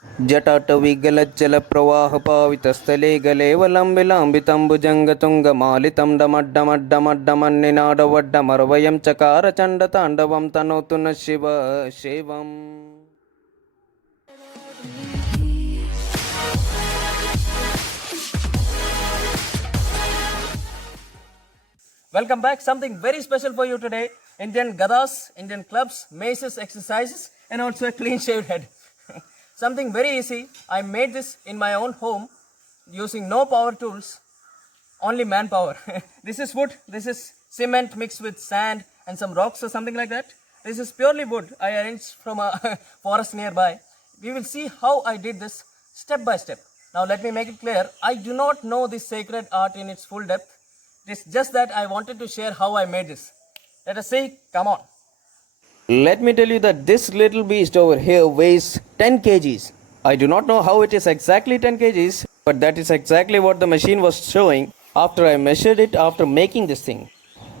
जटाटविगलज्जलप्रवाहपावितस्थले गलेवलम्बिलाम्बितम्बुजङ्गतुङ्गमालितं डमड्डमड्डमड्डमड्डमन्निनादवड्डमरवयं चकारचण्डताण्डवं तनोतु न शिव शिवम्. Welcome back. Something very special for you today. Indian gadas, Indian clubs, maces, exercises, and also a clean shaved head. Something very easy. I made this in my own home using no power tools, only manpower. This is wood, this is cement mixed with sand and some rocks or something like that. This is purely wood I arranged from a forest nearby. We will see how I did this step by step. Now let me make it clear, I do not know this sacred art in its full depth. It's just that I wanted to share how I made this. Let us see, come on. Let me tell you that this little beast over here weighs 10 kgs. I do not know how it is exactly 10 kgs, but that is exactly what the machine was showing after I measured it after making this thing.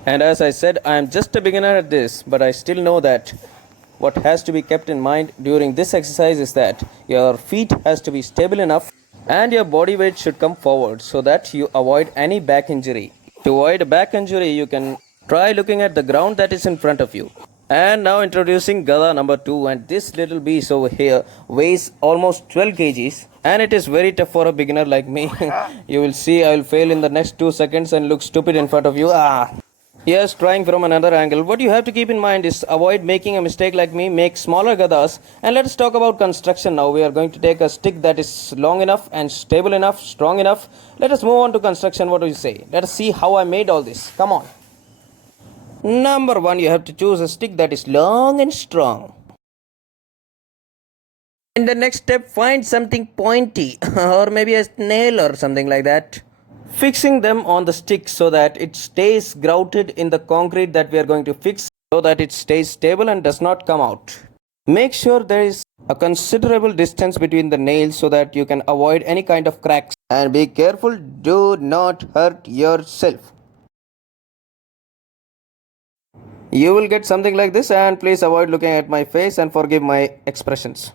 And as I said, I am just a beginner at this, but I still know that what has to be kept in mind during this exercise is that your feet has to be stable enough and your body weight should come forward so that you avoid any back injury. To avoid a back injury, you can try looking at the ground that is in front of you. And now introducing Gada number 2, and this little beast over here weighs almost 12 kgs and it is very tough for a beginner like me. You will see I will fail in the next 2 seconds and look stupid in front of you. Yes, trying from another angle. What you have to keep in mind is avoid making a mistake like me, make smaller gadas. And let us talk about construction now. We are going to take a stick that is long enough and stable enough, strong enough. Let us move on to construction. What do you say? Let us see how I made all this. Come on. Number 1, you have to choose a stick that is long and strong. In the next step, find something pointy or maybe a nail or something like that. Fixing them on the stick so that it stays grouted in the concrete that we are going to fix so that it stays stable and does not come out. Make sure there is a considerable distance between the nails so that you can avoid any kind of cracks. And be careful, do not hurt yourself. You will get something like this, and please avoid looking at my face and forgive my expressions.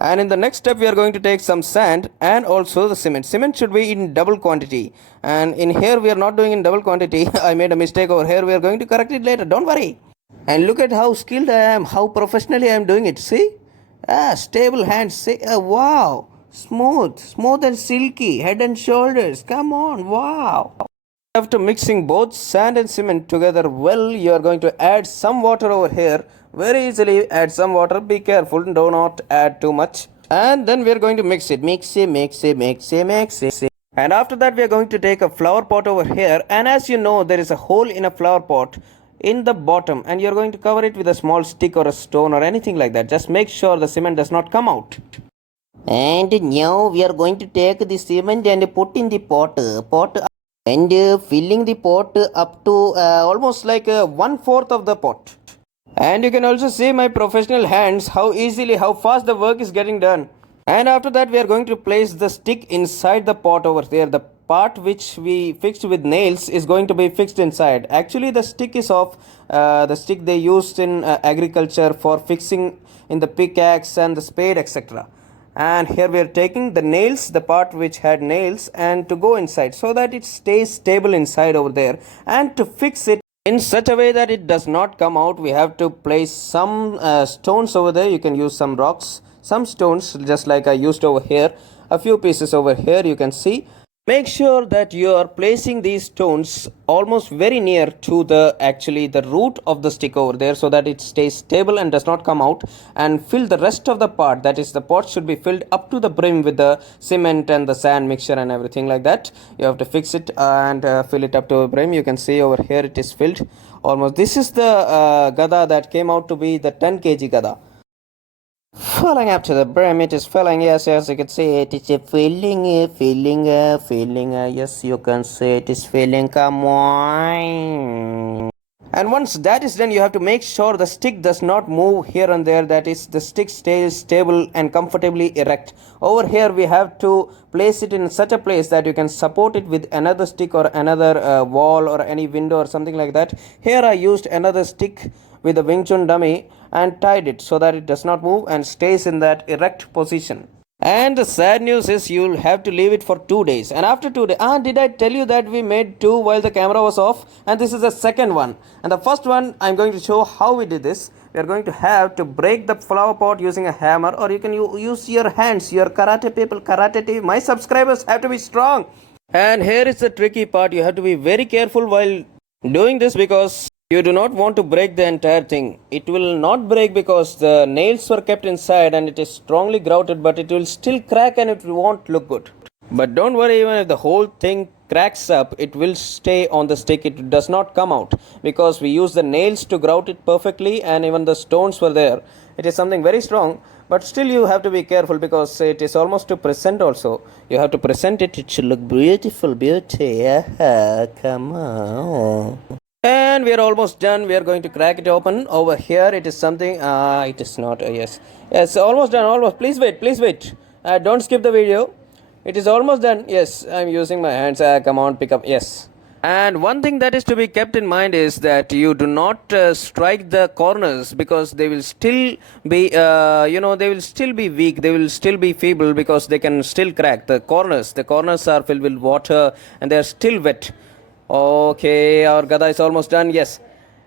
And in the next step, we are going to take some sand and also the cement. Cement should be in double quantity. And in here, we are not doing in double quantity. I made a mistake over here. We are going to correct it later. Don't worry. And look at how skilled I am, how professionally I am doing it. See? Stable hands. See? Wow. Smooth and silky. Head and shoulders. Come on. Wow. After mixing both sand and cement together well, you are going to add some water over here. Very easily add some water. Be careful, do not add too much. And then we are going to mix it. Mix it. And after that we are going to take a flower pot over here. And as you know, there is a hole in a flower pot in the bottom. And you are going to cover it with a small stick or a stone or anything like that. Just make sure the cement does not come out. And now we are going to take the cement and put in the pot. And filling the pot up to almost like 1/4 of the pot. And you can also see my professional hands, how fast the work is getting done. And after that we are going to place the stick inside the pot over there. The part which we fixed with nails is going to be fixed inside. Actually the stick is of the stick they used in agriculture for fixing in the pickaxe and the spade, etc. And here we are taking the nails, the part which had nails, and to go inside so that it stays stable inside over there. And to fix it in such a way that it does not come out, we have to place some stones over there. You can use some rocks, some stones just like I used over here. A few pieces over here you can see. Make sure that you are placing these stones almost very near to the root of the stick over there so that it stays stable and does not come out, and fill the rest of the part, that is the pot should be filled up to the brim with the cement and the sand mixture and everything like that. You have to fix it and fill it up to the brim. You can see over here it is filled almost. This is the gada that came out to be the 10 kg gada. Filling up to the brim, it is filling, yes, you can see it is filling, yes, you can see it is filling, come on. And once that is done, you have to make sure the stick does not move here and there, that is, the stick stays stable and comfortably erect. Over here, we have to place it in such a place that you can support it with another stick or another wall or any window or something like that. Here I used another stick with a Wing Chun dummy and tied it so that it does not move and stays in that erect position. And the sad news is you'll have to leave it for 2 days. And after 2 days, did I tell you that we made two while the camera was off? And this is the second one. And the first one, I'm going to show how we did this. We are going to have to break the flower pot using a hammer, or you can use your hands. Your karate people, karate team, my subscribers have to be strong. And here is the tricky part. You have to be very careful while doing this because you do not want to break the entire thing. It will not break because the nails were kept inside and it is strongly grouted, but it will still crack and it won't look good. But don't worry, even if the whole thing cracks up, it will stay on the stick. It does not come out because we use the nails to grout it perfectly, and even the stones were there. It is something very strong, but still you have to be careful because it is almost to present also. You have to present it. It should look beautiful, beauty. Come on. And we are almost done. We are going to crack it open. Over here it is something, it is not, yes, almost done, almost. Please wait, don't skip the video. It is almost done. Yes, I'm using my hands. Come on, pick up. Yes. And one thing that is to be kept in mind is that you do not strike the corners because they will still be, they will still be weak. They will still be feeble because they can still crack. The corners are filled with water and they are still wet. Okay, our Gada is almost done. Yes.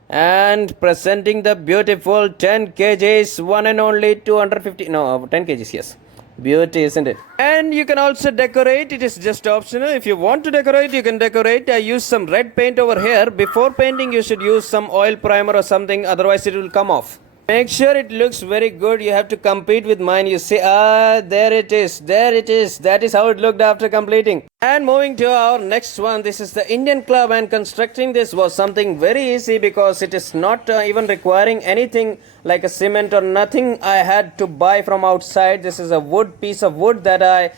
And presenting the beautiful 10 kgs, one and only 250, no, 10 kgs, yes. Beauty, isn't it? And you can also decorate. It is just optional. If you want to decorate, you can decorate. I use some red paint over here. Before painting, you should use some oil primer or something, otherwise it will come off. Make sure it looks very good. You have to compete with mine. You see, there it is. That is how it looked after completing. And moving to our next one, this is the Indian club, and constructing this was something very easy because it is not even requiring anything like a cement or nothing I had to buy from outside. This is a piece of wood that I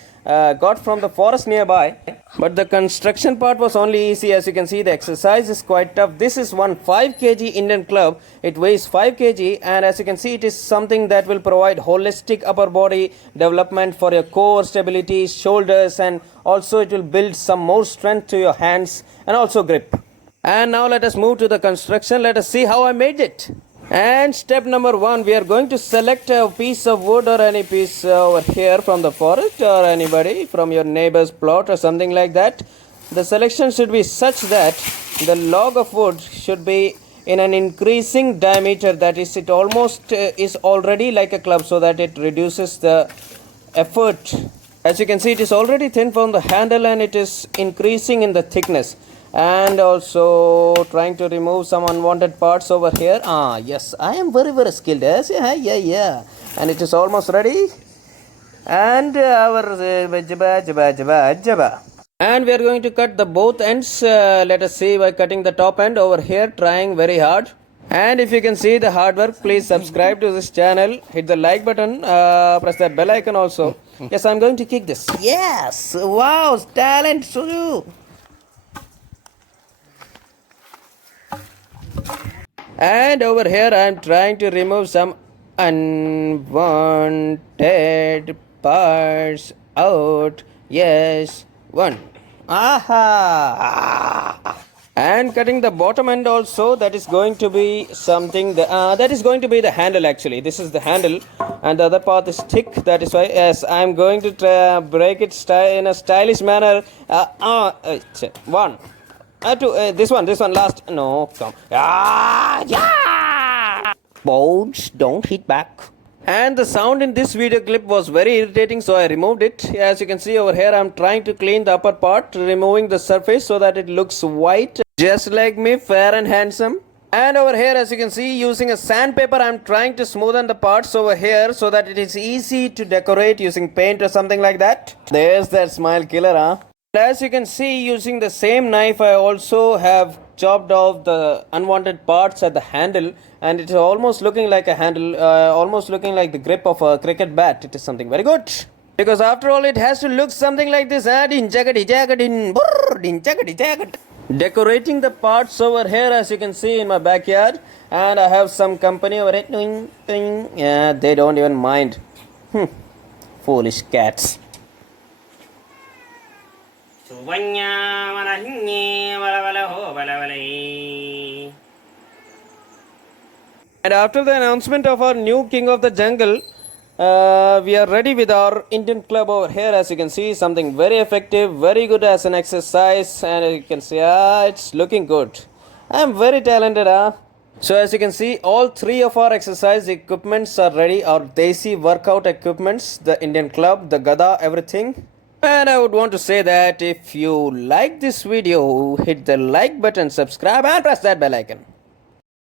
got from the forest nearby. But the construction part was only easy. As you can see, the exercise is quite tough. This is one 5 kg Indian club. It weighs 5 kg, and as you can see, it is something that will provide holistic upper body development for your core, stability, shoulders, and also it will build some more strength to your hands and also grip. And now let us move to the construction. Let us see how I made it. And step number 1, we are going to select a piece of wood or any piece over here from the forest, or anybody from your neighbor's plot or something like that. The selection should be such that the log of wood should be in an increasing diameter, that is, it almost is already like a club, so that it reduces the effort. As you can see, it is already thin from the handle and it is increasing in the thickness. And also trying to remove some unwanted parts over here. Yes, I am very skilled. Yes, yeah. And it is almost ready. And our jaba. And we are going to cut the both ends. Let us see by cutting the top end over here, trying very hard. And if you can see the hard work, please subscribe to this channel, hit the like button, press that bell icon also. Yes, I'm going to kick this. Yes, wow, talent too. And over here I am trying to remove some unwanted parts out. Yes, one. And cutting the bottom end also. That is going to be something that is going to be the handle. Actually, this is the handle, and the other part is thick. That is why, yes, I am going to break it in a stylish manner. One. This one last. No, come. Yeah! Bones, don't hit back. And the sound in this video clip was very irritating, so I removed it. As you can see over here, I'm trying to clean the upper part, removing the surface so that it looks white, just like me, fair and handsome. And over here, as you can see, using a sandpaper, I'm trying to smoothen the parts over here so that it is easy to decorate using paint or something like that. There's that smile killer, huh? As you can see, using the same knife, I also have chopped off the unwanted parts at the handle, and it is almost looking like a handle, almost looking like the grip of a cricket bat. It is something very good, because after all, it has to look something like this. Decorating the parts over here, as you can see, in my backyard, and I have some company over it. Yeah, they don't even mind. Foolish cats. And after the announcement of our new king of the jungle, We are ready with our Indian club over here. As you can see, something very effective, very good as an exercise, and you can see it's looking good. I'm very talented. So as you can see, all three of our exercise equipments are ready. Our Desi workout equipments, the Indian club, the GADA, everything. And I would want to say that if you like this video, hit the like button, subscribe and press that bell icon.